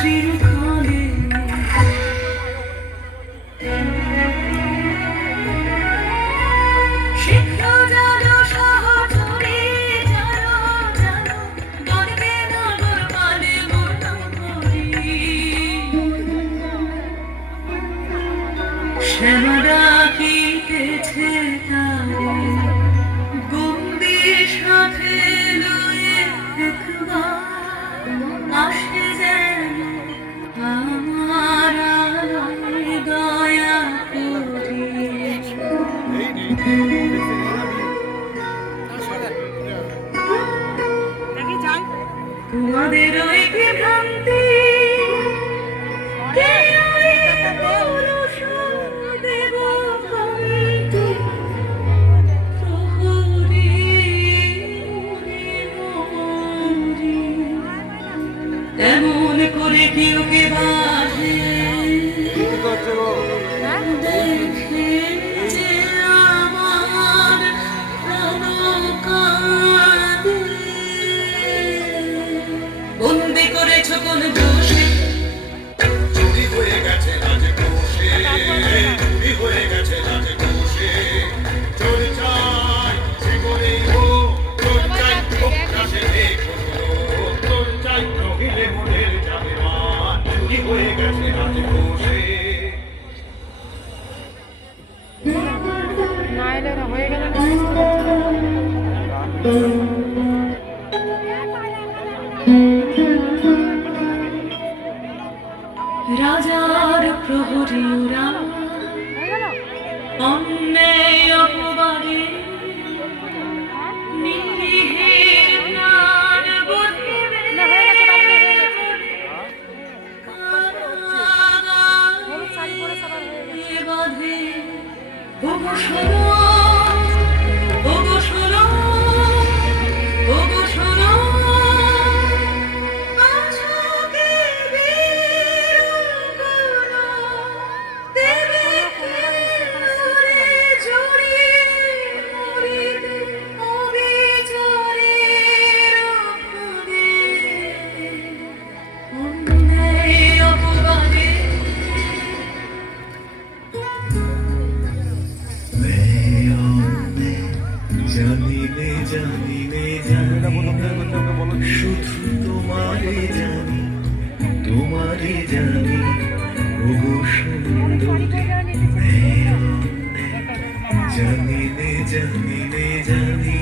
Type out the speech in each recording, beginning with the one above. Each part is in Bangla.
চিরকালে শিখল জানো সহচরে জানো জানো গর্বে নগর পালে মতো করি শ্যামা ডাকিতেছে তারে বন্দির সাথে লয়ে একবার আসে যেন আমার আলোয় দয়া করি তোমাদের ওই বিভ্রান্তি কে পুরুষ দেব ভ্রান্তি প্রহরী মরি এমন করে কি ওকে বাজে দেখে যে আমার প্রাণ কাঁদে বন্দি করেছো কোন দোষে চুরি হয়ে গেছে রাজকোষে চুরি হয়ে গেছে রাজকোষে চোর চাই সে করেই হোক চোর চাই অভ্যাসে দেখো চোর চাই নহিলে মনের যাবে মান চুরি হয়ে গেছে রাজকোষে না এলে না হয়ে গেল রাজার প্রহরী ওরা অন্যায় অপবাদে নিরীহের প্রাণ বধিবে কারাগারে বাঁধে ওগো শোনো ওগো শোনো ওগো শোনো আজকে বীরগুলো দেবে করে জড়িয়ে মরিতে অবিচারের ফাঁদে অন্যায় অপবাদে জানিনে জানিনে জানি শুধু তোমারে জানি তোমারে জানি ওগো সুন্দরী জানিনে জানিনে জানি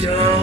যাও